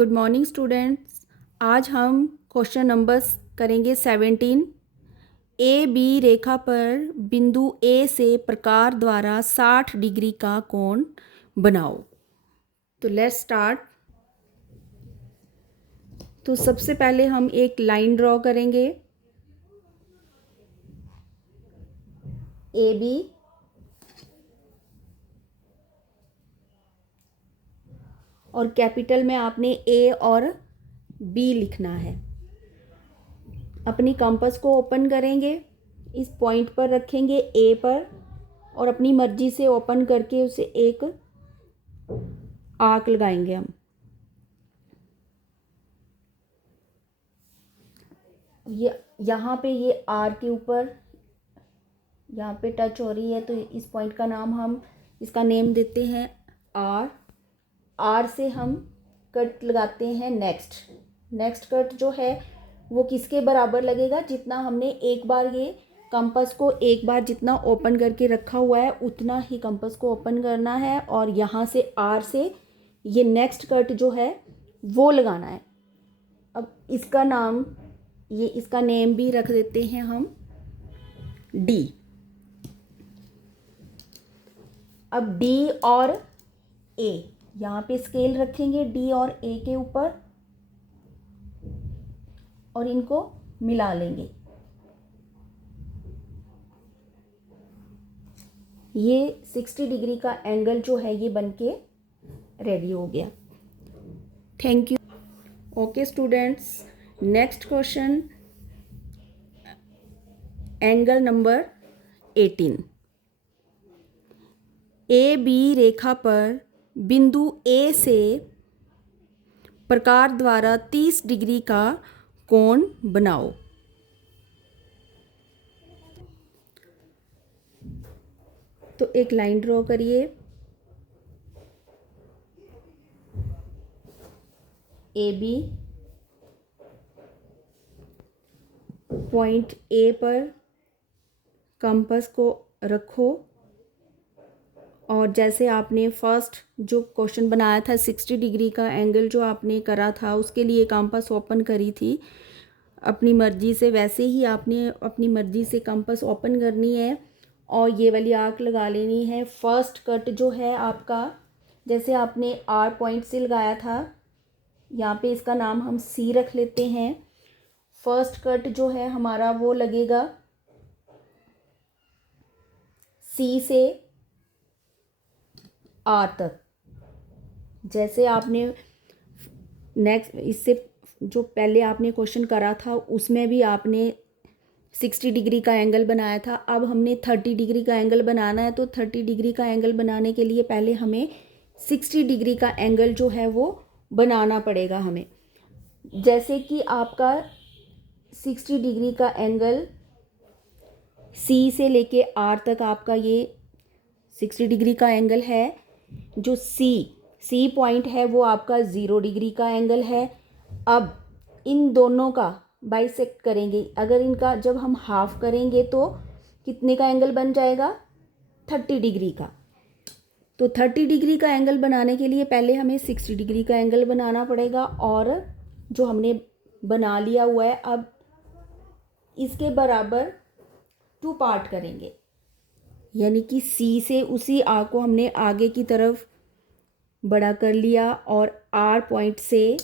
Good morning students. आज हम question numbers करेंगे 17। ए बी रेखा पर बिंदु ए से प्रकार द्वारा 60 डिग्री का कोण बनाओ। तो लेट्स स्टार्ट। तो सबसे पहले हम एक लाइन ड्रॉ करेंगे ए बी, और कैपिटल में आपने ए और बी लिखना है। अपनी कंपास को ओपन करेंगे, इस पॉइंट पर रखेंगे ए पर, और अपनी मर्जी से ओपन करके उसे एक आर्क लगाएंगे हम। ये यहाँ पे ये आर के ऊपर यहाँ पे टच हो रही है, तो इस पॉइंट का नाम हम इसका नेम देते हैं आर। आर से हम कट लगाते हैं नेक्स्ट कट जो है वो किसके बराबर लगेगा, जितना हमने एक बार ये कंपास को एक बार जितना ओपन करके रखा हुआ है उतना ही कंपास को ओपन करना है, और यहाँ से आर से ये नेक्स्ट कट जो है वो लगाना है। अब इसका नेम भी रख देते हैं हम डी। अब डी और ए यहाँ पे स्केल रखेंगे डी और ए के ऊपर, और इनको मिला लेंगे। ये 60 डिग्री का एंगल जो है ये बनके रेडी हो गया। Thank you. Okay students, next question, angle number 18। A B रेखा पर बिंदु ए से प्रकार द्वारा 30 डिग्री का कोण बनाओ। तो एक लाइन ड्रॉ करिए ए बी, पॉइंट ए पर कंपास को रखो, और जैसे आपने फर्स्ट जो क्वेश्चन बनाया था 60 डिग्री का एंगल जो आपने करा था उसके लिए कंपास ओपन करी थी अपनी मर्जी से, वैसे ही आपने अपनी मर्जी से कंपास ओपन करनी है और ये वाली आर्क लगा लेनी है। फर्स्ट कट जो है आपका, जैसे आपने आर पॉइंट से लगाया था, यहाँ पे इसका नाम हम सी रख लेते हैं। फर्स्ट कट जो है हमारा वो लगेगा सी से आर तक। जैसे आपने नेक्स्ट इससे जो पहले आपने क्वेश्चन करा था उसमें भी आपने 60 डिग्री का एंगल बनाया था। अब हमने 30 डिग्री का एंगल बनाना है, तो 30 डिग्री का एंगल बनाने के लिए पहले हमें 60 डिग्री का एंगल जो है वो बनाना पड़ेगा हमें। जैसे कि आपका 60 डिग्री का एंगल सी से लेके आर तक आपका ये 60 डिग्री का एंगल है। जो सी पॉइंट है वो आपका 0 डिग्री का एंगल है। अब इन दोनों का बाइसेक्ट करेंगे। अगर इनका जब हम हाफ करेंगे तो कितने का एंगल बन जाएगा, 30 डिग्री का। तो 30 डिग्री का एंगल बनाने के लिए पहले हमें 60 डिग्री का एंगल बनाना पड़ेगा, और जो हमने बना लिया हुआ है अब इसके बराबर 2 पार्ट करेंगे, यानी कि सी से उसी आर को हमने आगे की तरफ बड़ा कर लिया, और आर पॉइंट से,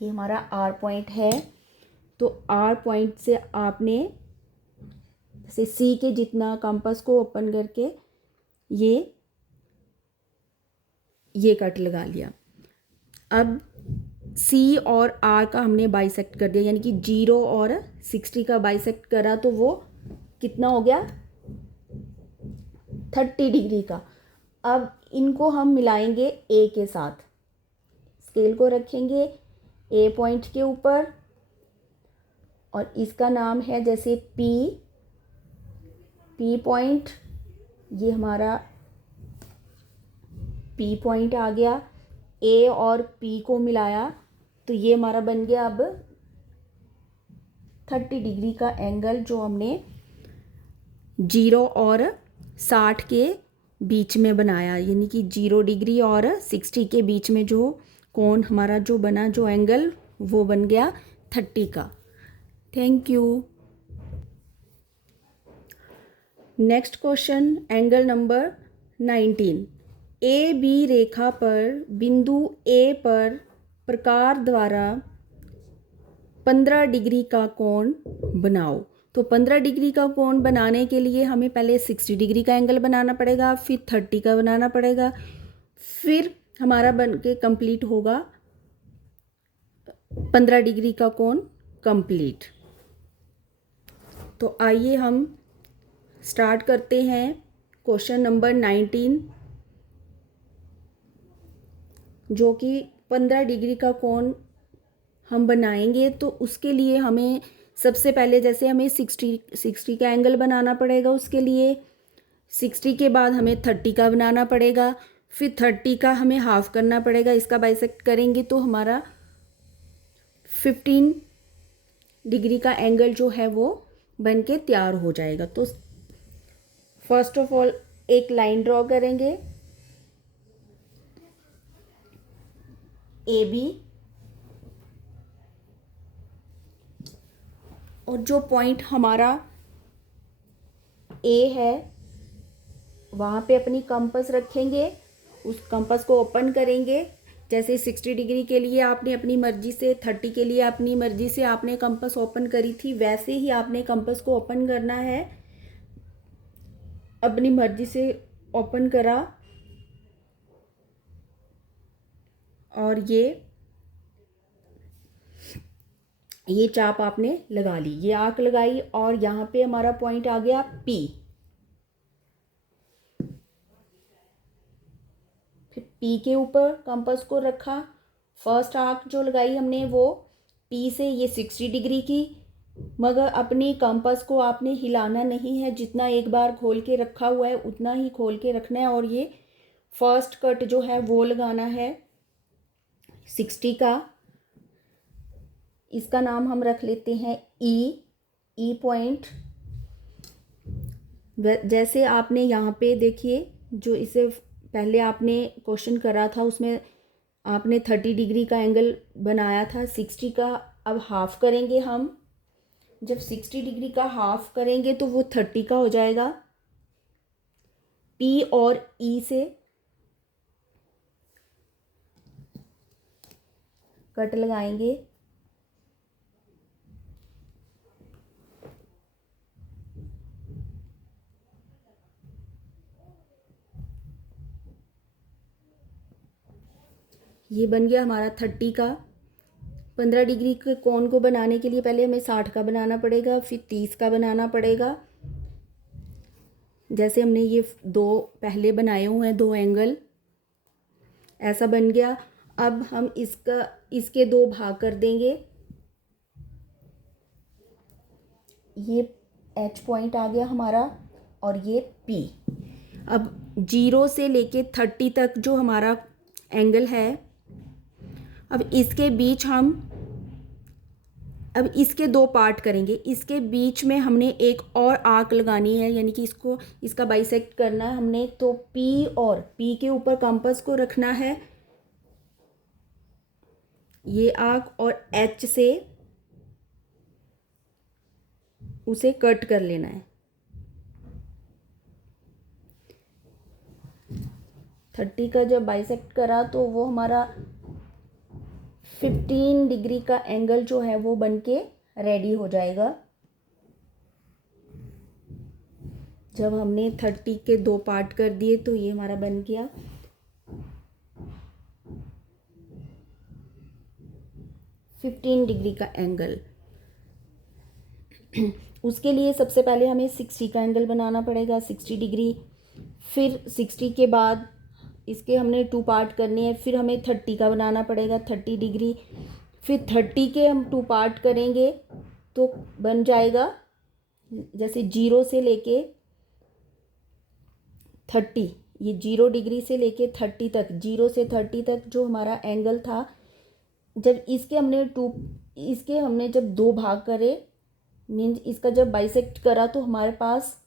ये हमारा आर पॉइंट है, तो आर पॉइंट से आपने जैसे सी के जितना कंपास को ओपन करके ये कट लगा लिया। अब सी और आर का हमने बाइसेक्ट कर दिया, यानी कि 0 और 60 का बाइसेक्ट करा, तो वो कितना हो गया, 30 डिग्री का। अब इनको हम मिलाएंगे ए के साथ। स्केल को रखेंगे ए पॉइंट के ऊपर, और इसका नाम है जैसे पी पॉइंट, ये हमारा पी पॉइंट आ गया। ए और पी को मिलाया तो ये हमारा बन गया अब 30 डिग्री का एंगल, जो हमने 0 और 60 के बीच में बनाया, यानी कि 0 डिग्री और 60 के बीच में जो कोण हमारा जो बना, जो एंगल, वो बन गया 30 का। Thank you. Next question, angle number 19। A B रेखा पर बिंदु ए पर प्रकार द्वारा 15 डिग्री का कोण बनाओ। तो 15 डिग्री का कोण बनाने के लिए हमें पहले 60 डिग्री का एंगल बनाना पड़ेगा, फिर 30 का बनाना पड़ेगा, फिर हमारा बन के कंप्लीट होगा 15 डिग्री का कोण कंप्लीट। तो आइए हम स्टार्ट करते हैं क्वेश्चन नंबर 19, जो कि 15 डिग्री का कोण हम बनाएंगे। तो उसके लिए हमें सबसे पहले, जैसे हमें 60 का एंगल बनाना पड़ेगा, उसके लिए 60 के बाद हमें 30 का बनाना पड़ेगा, फिर 30 का हमें हाफ करना पड़ेगा, इसका बाइसेक्ट करेंगे तो हमारा 15 डिग्री का एंगल जो है वो बन के तैयार हो जाएगा। तो फर्स्ट ऑफ ऑल एक लाइन ड्रॉ करेंगे ए बी, और जो पॉइंट हमारा ए है वहाँ पे अपनी कंपास रखेंगे, उस कंपास को ओपन करेंगे। जैसे 60 डिग्री के लिए आपने अपनी मर्जी से, 30 के लिए अपनी मर्जी से आपने कंपास ओपन करी थी, वैसे ही आपने कंपास को ओपन करना है। अपनी मर्जी से ओपन करा और ये चाप आपने लगा ली, ये आर्क लगाई, और यहाँ पे हमारा पॉइंट आ गया P। फिर P के ऊपर कंपास को रखा, फर्स्ट आर्क जो लगाई हमने वो P से ये 60 डिग्री की, मगर अपनी कंपास को आपने हिलाना नहीं है, जितना एक बार खोल के रखा हुआ है उतना ही खोल के रखना है। और ये फर्स्ट कट जो है वो लगाना है 60 का, इसका नाम हम रख लेते हैं ई पॉइंट। जैसे आपने यहाँ पे देखिए, जो इसे पहले आपने क्वेश्चन करा था उसमें आपने 30 डिग्री का एंगल बनाया था, 60 का अब हाफ करेंगे हम। जब 60 डिग्री का हाफ करेंगे तो वो 30 का हो जाएगा। पी और ई से कट लगाएंगे, ये बन गया हमारा 30 का। 15 डिग्री के कोण को बनाने के लिए पहले हमें 60 का बनाना पड़ेगा, फिर 30 का बनाना पड़ेगा। जैसे हमने ये दो पहले बनाए हुए हैं, दो एंगल, ऐसा बन गया। अब हम इसके दो भाग कर देंगे। ये H पॉइंट आ गया हमारा और ये P। अब 0 से लेके 30 तक जो हमारा एंगल है, अब इसके बीच अब इसके दो पार्ट करेंगे। इसके बीच में हमने एक और आर्क लगानी है, यानी कि इसका बाइसेक्ट करना है हमने। तो P और P के ऊपर कंपास को रखना है ये आर्क, और H से उसे कट कर लेना है। 30 का जब बाइसेक्ट करा तो वो हमारा 15 डिग्री का एंगल जो है वो बन के रेडी हो जाएगा। जब हमने 30 के दो पार्ट कर दिए तो ये हमारा बन गया 15 डिग्री का एंगल। उसके लिए सबसे पहले हमें 60 का एंगल बनाना पड़ेगा, 60 डिग्री। फिर 60 के बाद इसके हमने 2 पार्ट करने हैं, फिर हमें 30 का बनाना पड़ेगा, 30 डिग्री। फिर 30 के हम 2 पार्ट करेंगे तो बन जाएगा, जैसे 0 से लेके 30, ये 0 डिग्री से लेके 30 तक, 0 से 30 तक जो हमारा एंगल था, जब इसके हमने जब 2 भाग करे, मीन्स इसका जब बाइसेक्ट करा, तो हमारे पास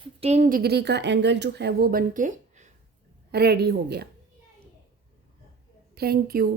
15 डिग्री का एंगल जो है वो बन के रेडी हो गया। Thank you.